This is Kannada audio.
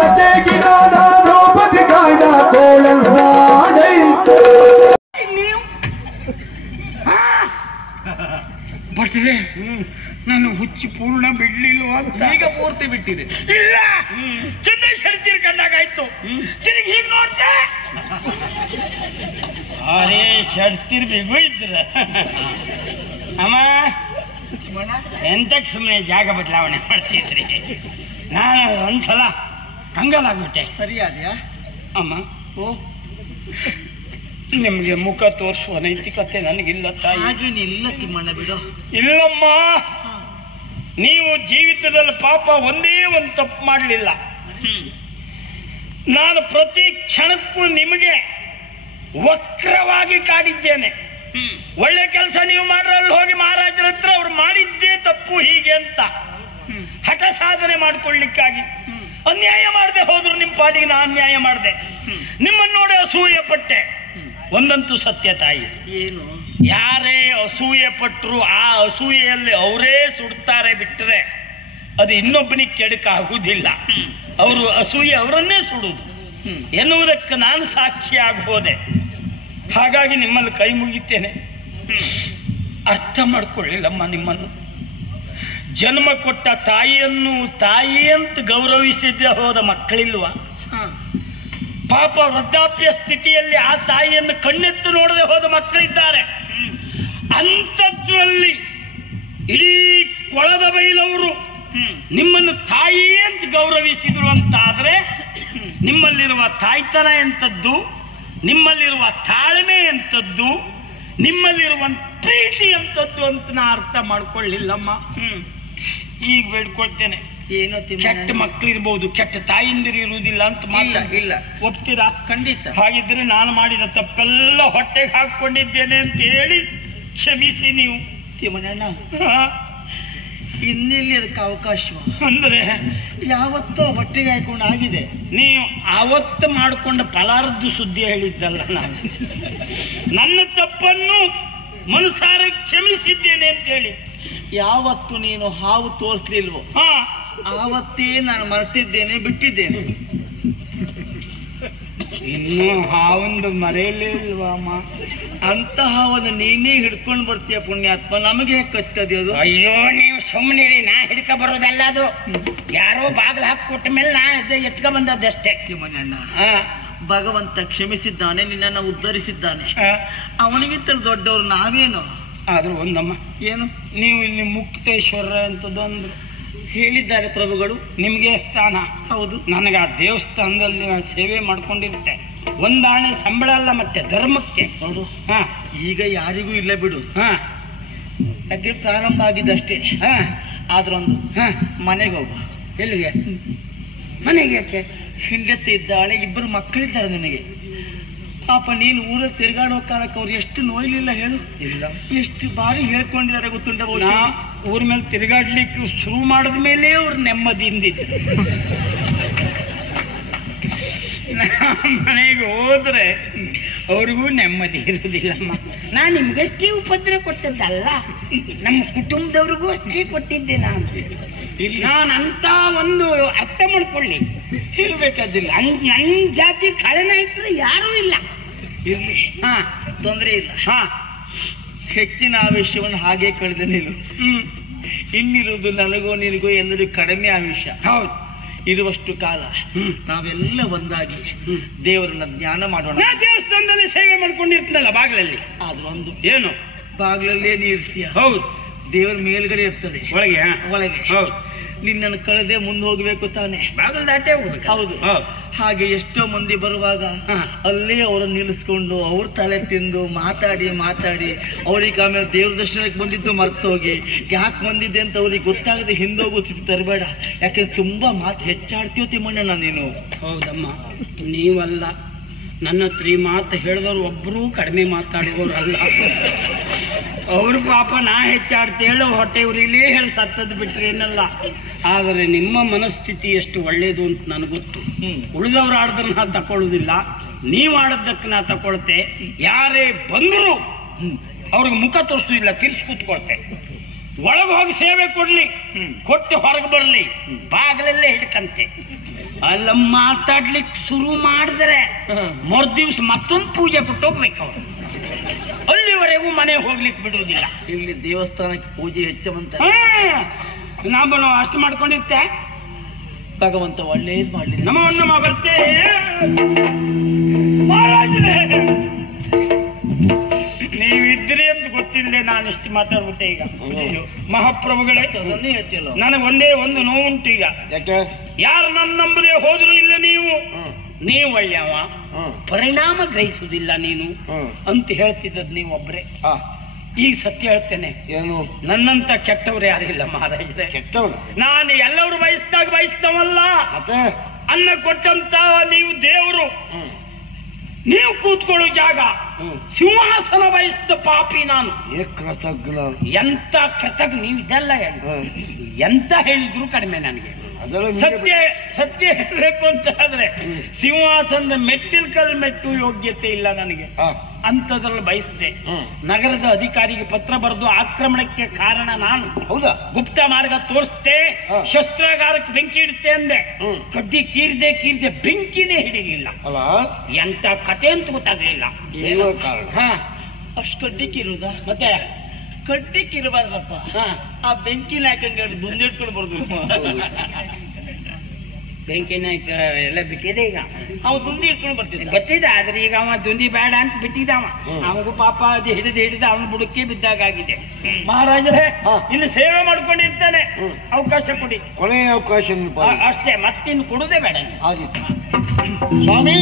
ಲತೆಗಿನಾದ ದ್ರೌಪದಿ ಕಾಯ್ದ ಕೋಳಲ್ವಾಡೈ ಬರ್ತದೆ. ನಾನು ಹುಚ್ಚಿ ಪೂರ್ಣ ಬಿಡ್ಲಿಲ್ವ ಅಂತ ಈಗ ಪೂರ್ತಿ ಬಿಟ್ಟಿದೆ. ಇಲ್ಲ, ಚಂದ್ರೇಶ್ವರಿ ತಿರ್ಕೊಂಡಾಗಾಯ್ತು. ತಿರುಗಿ ಹೀಗೆ ನೋಡ್ತೆ, ಅರೇ ಶರ್ತಿರ್ ಬಿಗು ಇದ್ರ ಅಮ್ಮ ಎಂತಕ್ ಸುಮ್ಮನೆ ಜಾಗ ಬದಲಾವಣೆ ಮಾಡ್ತಿದ್ರಿ. ನಾನು ಒಂದ್ಸಲ ಕಂಗಾಲಾಗ್ಬಿಟ್ಟೆ. ಸರಿಯಾದ್ಯಾ ಅಮ್ಮ? ಓ, ನಿಮ್ಗೆ ಮುಖ ತೋರಿಸುವ ನೈತಿಕತೆ ನನಗಿಲ್ಲ ತಾಯಿ. ಹಾಗೇನಿಲ್ಲ ತಿಮ್ಮಣ್ಣ, ಬಿಡು. ಇಲ್ಲಮ್ಮ, ನೀವು ಜೀವಿತದಲ್ಲಿ ಪಾಪ ಒಂದೇ ಒಂದು ತಪ್ಪು ಮಾಡಲಿಲ್ಲ. ನಾನು ಪ್ರತಿ ಕ್ಷಣಕ್ಕೂ ನಿಮಗೆ ವಕ್ರವಾಗಿ ಕಾಡಿದ್ದೇನೆ. ಒಳ್ಳೆ ಕೆಲಸ ನೀವು ಮಾಡ್ರಲ್ಲಿ ಹೋಗಿ ಮಹಾರಾಜರ ಹತ್ರ ಅವ್ರು ಮಾಡಿದ್ದೇ ತಪ್ಪು ಹೀಗೆ ಅಂತ ಹಠ ಸಾಧನೆ ಮಾಡಿಕೊಳ್ಳಿಕ್ಕಾಗಿ ಅನ್ಯಾಯ ಮಾಡದೆ ಹೋದ್ರು ನಿಮ್ಮ ಪಾಡಿಗೆ ನಾನು ಅನ್ಯಾಯ ಮಾಡಿದೆ. ನಿಮ್ಮನ್ನು ನೋಡಿ ಅಸೂಯೆ ಪಟ್ಟೆ. ಒಂದಂತೂ ಸತ್ಯ ತಾಯಿ, ಏನು? ಯಾರೇ ಅಸೂಯೆ ಪಟ್ಟರು ಆ ಅಸೂಯೆಯಲ್ಲಿ ಅವರೇ ಸುಡ್ತಾರೆ ಬಿಟ್ಟರೆ ಅದು ಇನ್ನೊಬ್ಬನಿಗೆ ಕೆಡಕಾಗುವುದಿಲ್ಲ. ಅವರು ಅಸೂಯೆ ಅವರನ್ನೇ ಸುಡುವುದು ಎನ್ನುವುದಕ್ಕೆ ನಾನು ಸಾಕ್ಷಿಯಾಗಿ ಹೋದೆ. ಹಾಗಾಗಿ ನಿಮ್ಮಲ್ಲಿ ಕೈ ಮುಗಿತೇನೆ. ಅರ್ಥ ಮಾಡ್ಕೊಳ್ಳಿಲ್ಲಮ್ಮ ನಿಮ್ಮನ್ನು. ಜನ್ಮ ಕೊಟ್ಟ ತಾಯಿಯನ್ನು ತಾಯಿ ಅಂತ ಗೌರವಿಸಿದ್ದೆ ಹೋದ ಮಕ್ಕಳಿಲ್ವಾ? ಪಾಪ ವೃದ್ಧಾಪ್ಯ ಸ್ಥಿತಿಯಲ್ಲಿ ಆ ತಾಯಿಯನ್ನು ಕಣ್ಣೆತ್ತು ನೋಡದೆ ಹೋದ ಮಕ್ಕಳಿದ್ದಾರೆ. ಅಂಥದ್ರಲ್ಲಿ ಇಡೀ ಕೊಳದ ಬೈಲವರು ನಿಮ್ಮನ್ನು ತಾಯಿ ಅಂತ ಗೌರವಿಸಿದ್ರು ಅಂತಾದ್ರೆ ನಿಮ್ಮಲ್ಲಿರುವ ತಾಯ್ತನ ಎಂಥದ್ದು, ನಿಮ್ಮಲ್ಲಿರುವ ತಾಳ್ಮೆ ಎಂಥದ್ದು, ನಿಮ್ಮಲ್ಲಿರುವ ಪ್ರೀತಿ ಎಂಥದ್ದು ಅಂತ ನಾ ಅರ್ಥ ಮಾಡ್ಕೊಳ್ಳಿಲ್ಲಮ್ಮ. ಈಗ ಬೇಡ್ಕೊಳ್ತೇನೆ, ಏನೋ ಕೆಟ್ಟ ಮಕ್ಕಳು ಇರ್ಬೋದು, ಕೆಟ್ಟ ತಾಯಿಂದಿರು ಇರುವುದಿಲ್ಲ ಅಂತ ಇಲ್ಲ. ಒಪ್ತೀರಾ? ಖಂಡಿತ. ಹಾಗಿದ್ರೆ ನಾನು ಮಾಡಿದ ತಪ್ಪೆಲ್ಲ ಹೊಟ್ಟೆಗೆ ಹಾಕೊಂಡಿದ್ದೇನೆ ಅಂತ ಹೇಳಿ ಕ್ಷಮಿಸಿ ನೀವು. ತಿಮ್ಮಣ್ಣ, ಇನ್ನೆಲ್ಲಿ ಅದಕ್ಕೆ ಅವಕಾಶ? ಅಂದ್ರೆ ಯಾವತ್ತೋ ಹೊಟ್ಟೆಗೆ ಹಾಕೊಂಡು ಆಗಿದೆ. ನೀವು ಆವತ್ತು ಮಾಡಿಕೊಂಡ ಫಲಾರದ್ದು ಸುದ್ದಿ ಹೇಳಿದ್ದಲ್ಲ ನಾನು. ನನ್ನ ತಪ್ಪನ್ನು ಮನಸಾರೆ ಕ್ಷಮಿಸಿದ್ದೇನೆ ಅಂತ ಹೇಳಿ. ಯಾವತ್ತು ನೀನು ಹಾವು ತೋರಿಸ್ಲಿಲ್ವೋ ಆವತ್ತೇ ನಾನು ಮರೆತಿದ್ದೇನೆ, ಬಿಟ್ಟಿದ್ದೇನೆ. ಇನ್ನು ಹಾವೊಂದು ಮರೆಯಲೇ ಇಲ್ವಾ ಅಮ್ಮ? ಅಂತ ಹಾವನ್ನು ನೀನೇ ಹಿಡ್ಕೊಂಡು ಬರ್ತೀಯ ಪುಣ್ಯಾತ್ಮ, ನಮಗೆ ಹೇಗೆ ಕಚ್ಚದೆ ಅದು? ಅಯ್ಯೋ, ನೀವು ಸುಮ್ಮನಿರಿ, ನಾ ಹಿಡ್ಕ ಬರೋದಲ್ಲ ಅದು. ಯಾರೋ ಬಾಗಿಲು ಹಾಕಿಕೊಟ್ಟ ಮೇಲೆ ನಾ ಎತ್ಕ ಬಂದದ್ದಷ್ಟೇ. ತಿಮ್ಮಣ್ಣ, ಭಗವಂತ ಕ್ಷಮಿಸಿದ್ದಾನೆ, ನಿನ್ನನ್ನು ಉದ್ಧರಿಸಿದ್ದಾನೆ. ಅವನಿಗಿಂತ ದೊಡ್ಡವರು ನಾವೇನು? ಆದ್ರೂ ಒಂದಮ್ಮ, ಏನು? ನೀವು ಇಲ್ಲಿ ಮುಕ್ತೇಶ್ವರ ಅಂತದೊಂದು ಹೇಳಿದ್ದಾರೆ ಪ್ರಭುಗಳು. ನಿಮ್ಗೆ ಸ್ಥಾನ. ಹೌದು. ನನಗೆ ಆ ದೇವಸ್ಥಾನದಲ್ಲಿ ನಾನು ಸೇವೆ ಮಾಡ್ಕೊಂಡಿರುತ್ತೆ. ಒಂದಾಣೆ ಸಂಬಳ ಅಲ್ಲ, ಮತ್ತೆ ಧರ್ಮಕ್ಕೆ. ಹೌದು. ಈಗ ಯಾರಿಗೂ ಇಲ್ಲ ಬಿಡು. ಯಾಕೆ ಪ್ರಾರಂಭ ಆಗಿದ್ದಷ್ಟೇ. ಆದ್ರೊಂದು ಮನೆಗೆ ಹೋಗು. ಎಲ್ಲಿಗೆ? ಮನೆಗೆ ಯಾಕೆ? ಹೆಂಡತಿ ಇದ್ದಾಳೆ, ಇಬ್ಬರು ಮಕ್ಕಳಿದ್ದಾರೆ ನಿನಗೆ. ಪಾಪ ನೀನು ಊರಲ್ಲಿ ತಿರುಗಾಡೋ ಕಾಲಕ್ಕೆ ಅವ್ರು ಎಷ್ಟು ನೋಯ್ಲಿಲ್ಲ ಹೇಳು? ಇಲ್ಲ. ಎಷ್ಟು ಬಾರಿ ಹೇಳ್ಕೊಂಡಿದ್ದಾರೆ ಗೊತ್ತುಂಟ? ಊರ ಮೇಲೆ ತಿರುಗಾಡ್ಲಿಕ್ಕೆ ಶುರು ಮಾಡಿದ ಮೇಲೆ ಅವ್ರು ನೆಮ್ಮದಿಯಿಂದಿದ್ರು. ಮನೆಗೆ ಹೋದ್ರೆ ಅವ್ರಿಗೂ ನೆಮ್ಮದಿ ಇರುವುದಿಲ್ಲಮ್ಮ. ನಾನು ನಿಮ್ಗಷ್ಟೇ ಉಪದ್ರ ಕೊಟ್ಟದ್ದಲ್ಲ, ನಮ್ಮ ಕುಟುಂಬದವ್ರಿಗೂ ಅಷ್ಟೇ ಕೊಟ್ಟಿದ್ದೆ ನಾನು. ನಾನಂತ ಒಂದು ಅರ್ಥ ಮಾಡ್ಕೊಳ್ಳಿ ಇರ್ಬೇಕಾದಿಲ್ಲ. ನನ್ನ ಜಾತಿ ಖಳನಾಯ್ತದೆ ಯಾರೂ ಇಲ್ಲ. ಇರ್ಲಿ, ತೊಂದರೆ ಇಲ್ಲ. ಹೆಚ್ಚಿನ ಆವೇಶವನ್ನು ಹಾಗೆ ಕಳೆದ ನೀನು. ಇನ್ನಿರುವುದು ನನಗೋ ನಿನಗೋ ಎಲ್ಲರಿಗೂ ಕಡಿಮೆ ಆವೇಶ. ಹೌದು. ಇರುವಷ್ಟು ಕಾಲ ನಾವೆಲ್ಲ ಒಂದಾಗಿ ದೇವರನ್ನ ಜ್ಞಾನ ಮಾಡೋಣ. ದೇವಸ್ಥಾನದಲ್ಲಿ ಸೇವೆ ಮಾಡ್ಕೊಂಡಿರ್ತದಲ್ಲ ಬಾಗಿಲಲ್ಲಿ. ಆದ್ರೂ ಒಂದು ಏನು, ಬಾಗಿಲಲ್ಲೇ ನೀ ಇರ್ತೀಯ. ಹೌದು. ದೇವರ ಮೇಲ್ಗಡೆ ಇರ್ತದೆ, ಒಳಗೆ. ಒಳಗೆ. ಹೌದು. ನಿನ್ನನ್ನು ಕಳೆದೇ ಮುಂದೆ ಹೋಗ್ಬೇಕು ತಾನೆ? ಬಾಗಿಲು ದಾಟೇ ಹೋಗ್ಬೇಕು. ಹೌದು. ಹಾಗೆ ಎಷ್ಟೋ ಮಂದಿ ಬರುವಾಗ ಅಲ್ಲೇ ಅವರನ್ನು ನಿಲ್ಲಿಸ್ಕೊಂಡು ಅವ್ರ ತಲೆ ತಿಂದು ಮಾತಾಡಿ ಅವ್ರಿಗೆ ಆಮೇಲೆ ದೇವ್ರ ದರ್ಶನಕ್ಕೆ ಬಂದಿದ್ದು ಮರ್ತೋಗಿ ಯಾಕೆ ಬಂದಿದ್ದೆ ಅಂತ ಅವ್ರಿಗೆ ಗೊತ್ತಾಗದೆ ಹಿಂದೋಗುತ್ತಿದ್ದು ತರಬೇಡ. ಯಾಕೆಂದ್ರೆ ತುಂಬಾ ಮಾತು ಹೆಚ್ಚಾಡ್ತೀವ ತಿಮ್ಮಣ್ಣ ನೀನು. ಹೌದಮ್ಮ, ನೀವಲ್ಲ, ನನ್ನ ಹತ್ರ ಈ ಮಾತು ಹೇಳಿದವ್ರು ಒಬ್ಬರೂ ಕಡಿಮೆ ಮಾತಾಡುವವರಲ್ಲ. ಅವರು ಪಾಪ ನಾ ಹೆಚ್ಚಾಡ್ತೇಳು ಹೊಟ್ಟೆ ಉರಿಲೇ ಹೇಳಿ ಸತ್ತದ್ದು ಬಿಟ್ರೆ ಏನಲ್ಲ. ಆದರೆ ನಿಮ್ಮ ಮನಸ್ಥಿತಿ ಎಷ್ಟು ಒಳ್ಳೇದು ಅಂತ ನನಗೆ ಗೊತ್ತು. ಉಳಿದವ್ರು ಆಡ್ದನ್ನ ನಾ ತಕೊಳ್ಳುವುದಿಲ್ಲ, ನೀವು ಆಡೋದಕ್ಕೆ ನಾ ತಕೊಳ್ತೆ. ಯಾರೇ ಬಂದರೂ ಅವ್ರಿಗೆ ಮುಖ ತೋರಿಸುವುದಿಲ್ಲ, ಕಿರ್ಚಿ ಕೂತ್ಕೊಳ್ತೆ. ಒಳಗೆ ಹೋಗಿ ಸೇವೆ ಕೊಡ್ಲಿ, ಕೊಟ್ಟು ಹೊರಗೆ ಬರಲಿ, ಬಾಗಿಲಲ್ಲೇ ಹಿಡ್ಕಂತೆ. ಅಲ್ಲ ಮಾತಾಡ್ಲಿಕ್ಕೆ ಶುರು ಮಾಡಿದ್ರೆ ಮರುದಿವ್ಸ ಮತ್ತೊಂದು ಪೂಜೆ ಬಿಟ್ಟು ಹೋಗ್ಬೇಕು ಅವ್ರು. ಅಲ್ಲಿವರೆಗೂ ಮನೆ ಹೋಗ್ಲಿಕ್ಕೆ ಬಿಡುವುದಿಲ್ಲ. ಇಲ್ಲಿ ದೇವಸ್ಥಾನಕ್ಕೆ ಪೂಜೆ ಹೆಚ್ಚವಂತ ನಾವು ಅಷ್ಟು ಮಾಡ್ಕೊಂಡಿರ್ತೆ. ಭಗವಂತ ಒಳ್ಳೇದ್ ಮಾಡ್ಲಿ. ನಮ್ಮ ಬರ್ತೆ ಮಹಾರಾಜರೇ, ನೀವಿದ್ರಿ ಅಂತ ಗೊತ್ತಿಲ್ಲದೆ ನಾನು ಇಷ್ಟು ಮಾತಾಡ್ಬಿಟ್ಟೆ. ಈಗ ಮಹಾಪ್ರಭುಗಳೇ, ನನಗೆ ಒಂದೇ ಒಂದು ನೋವುಂಟು. ಈಗ ಯಾರು ನನ್ನ ನಂಬದೇ ಹೋದ್ರು ಇಲ್ಲ ನೀವು ಒಳ್ಳೆಯವ, ಪರಿಣಾಮ ಗ್ರಹಿಸುವುದಿಲ್ಲ ನೀನು ಅಂತ ಹೇಳ್ತಿದ್ದದ್ ನೀವು ಒಬ್ರೆ. ಈಗ ಸತ್ಯ ಹೇಳ್ತೇನೆ, ಏನು ನನ್ನಂತ ಕೆಟ್ಟವ್ರು ಯಾರಿಲ್ಲ ಮಹಾರಾಜರೇ. ಕೆಟ್ಟವನು ನಾನು ಎಲ್ಲರೂ ಬಯಸಿದವಲ್ಲ. ಅನ್ನ ಕೊಟ್ಟಂತ ನೀವು ದೇವರು, ನೀವು ಕೂತ್ಕೊಳ್ಳೋ ಜಾಗ ಸಿಂಹಾಸನ ಬಯಸಿದ ಪಾಪಿ ನಾನು. ಎಂತ ಕೃತಜ್ಞ ನೀವು. ಇದೆಲ್ಲ ಎಂತ ಹೇಳಿದ್ರು ಕಡಿಮೆ ನನಗೆ. ಸತ್ಯ ಹೇಳಬೇಕು ಅಂತ ಆದ್ರೆ ಸಿಂಹಾಸನದ ಮೆಟ್ಟು ಯೋಗ್ಯತೆ ಇಲ್ಲ ನನಗೆ. ಅಂತದ್ರಲ್ಲಿ ಬಯಸಿದೆ. ನಗರದ ಅಧಿಕಾರಿಗೆ ಪತ್ರ ಬರೆದು ಆಕ್ರಮಣಕ್ಕೆ ಕಾರಣ ನಾನು. ಹೌದಾ? ಗುಪ್ತ ಮಾರ್ಗ ತೋರಿಸ್ತೆ, ಶಸ್ತ್ರಾಗಾರಕ್ಕೆ ಬೆಂಕಿ ಇಡುತ್ತೆ ಅಂದೆ. ಕಡ್ಡಿ ಕೀರ್ದೆ ಬೆಂಕಿನೇ ಹಿಡಿಲಿಲ್ಲ. ಎಂತ ಕತೆ ಅಂತ ಗೊತ್ತಾಗ್ಲಿಲ್ಲ. ಅಷ್ಟು ಕಡ್ಡಿಕ್ಕಿರುವುದ? ಮತ್ತೆ ಕಡ್ಡಿಕ್ಕಿರಬಾರ್ದಪ್ಪ. ಆ ಬೆಂಕಿನ ಹಾಕಂಗ ದುಂದಿಡ್ಕೊಂಡು ಬರ್ದು. ಬೆಂಕಿನ ಎಲ್ಲ ಬಿಟ್ಟಿದೆ. ಈಗ ಅವ ದುಂದಿ ಇಟ್ಕೊಂಡು ಬರ್ತಿದ್ದ. ಗೊತ್ತಿದೆ, ಆದ್ರೆ ಈಗ ಅವ ದುಂದಿ ಬೇಡ ಅಂತ ಬಿಟ್ಟಿದ್ದಾವ. ಅವನಿಗೂ ಪಾಪ ಅದು ಹಿಡಿದು ಅವನ ಬುಡಕ್ಕೆ ಬಿದ್ದಾಗಿದೆ. ಮಹಾರಾಜರೇ, ಇಲ್ಲಿ ಸೇವೆ ಮಾಡ್ಕೊಂಡಿರ್ತಾನೆ, ಅವಕಾಶ ಕೊಡಿ. ಕೊನೆಯ ಅವಕಾಶ ಅಷ್ಟೇ, ಮತ್ತಿನ್ನು ಕೊಡುದೇ ಬೇಡ ಸ್ವಾಮಿ.